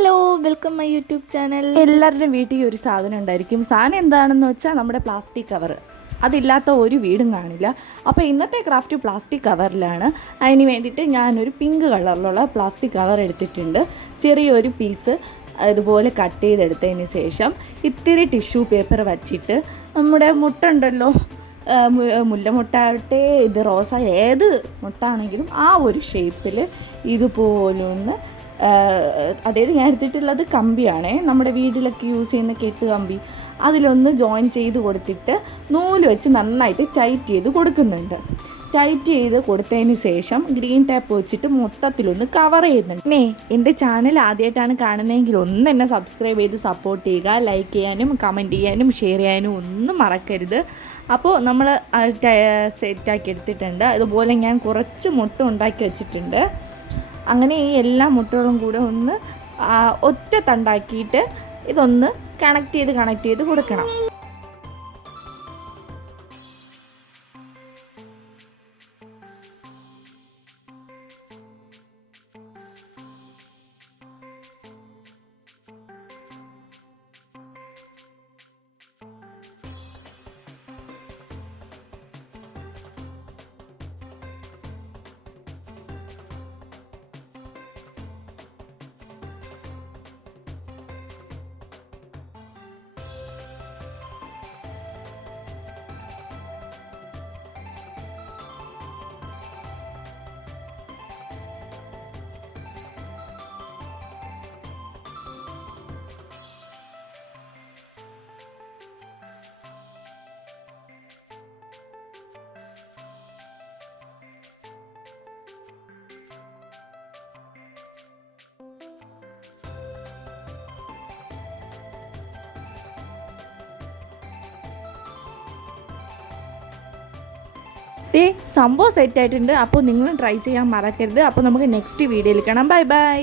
Hello, welcome my YouTube channel. എല്ലാവരുടെയും വീട്ടിൽ ഒരു സാധനം ഉണ്ടായിരിക്കും. സാധനം എന്താണെന്ന് വെച്ചാൽ നമ്മുടെ പ്ലാസ്റ്റിക് കവർ. അതില്ലാത്ത ഒരു വീടും കാണില്ല. അപ്പോൾ ഇന്നത്തെ ക്രാഫ്റ്റ് പ്ലാസ്റ്റിക് കവറിലാണ്. അതിന് വേണ്ടിയിട്ട് ഞാനൊരു പിങ്ക് കളറിലുള്ള പ്ലാസ്റ്റിക് കവർ എടുത്തിട്ടുണ്ട്. ചെറിയൊരു പീസ് ഇതുപോലെ കട്ട് ചെയ്തെടുത്തതിന് ശേഷം ഇത്തിരി ടിഷ്യൂ പേപ്പർ വച്ചിട്ട് നമ്മുടെ മുട്ട ഉണ്ടല്ലോ, മുല്ലമുട്ടാവട്ടെ ഇത് റോസ ഏത് മുട്ടാണെങ്കിലും ആ ഒരു ഷേപ്പിൽ ഇതുപോലൊന്ന്, അതായത് ഞാൻ എടുത്തിട്ടുള്ളത് കമ്പിയാണേ, നമ്മുടെ വീട്ടിലൊക്കെ യൂസ് ചെയ്യുന്ന കെട്ട് കമ്പി, അതിലൊന്ന് ജോയിൻ ചെയ്ത് കൊടുത്തിട്ട് നൂല് വെച്ച് നന്നായിട്ട് ടൈറ്റ് ചെയ്ത് കൊടുക്കുന്നുണ്ട്. ടൈറ്റ് ചെയ്ത് കൊടുത്തതിന് ശേഷം ഗ്രീൻ ടാപ്പ് വെച്ചിട്ട് മൊത്തത്തിലൊന്ന് കവർ ചെയ്യുന്നുണ്ട്. എൻ്റെ ചാനൽ ആദ്യമായിട്ടാണ് കാണുന്നതെങ്കിൽ ഒന്ന് എന്നെ സബ്സ്ക്രൈബ് ചെയ്ത് സപ്പോർട്ട് ചെയ്യുക. ലൈക്ക് ചെയ്യാനും കമൻറ്റ് ചെയ്യാനും ഷെയർ ചെയ്യാനും ഒന്നും മറക്കരുത്. അപ്പോൾ നമ്മൾ സെറ്റാക്കി എടുത്തിട്ടുണ്ട്. അതുപോലെ ഞാൻ കുറച്ച് മുട്ട ഉണ്ടാക്കി വെച്ചിട്ടുണ്ട്. അങ്ങനെ ഈ എല്ലാ മുട്ടകളും കൂടെ ഒന്ന് ഒറ്റ തണ്ടാക്കിയിട്ട് ഇതൊന്ന് കണക്ട് ചെയ്ത് കൊടുക്കണം. സംഭവം സെറ്റായിട്ടുണ്ട്. അപ്പോൾ നിങ്ങളും ട്രൈ ചെയ്യാൻ മറക്കരുത്. അപ്പോൾ നമുക്ക് നെക്സ്റ്റ് വീഡിയോയിൽ കാണാം. Bye bye.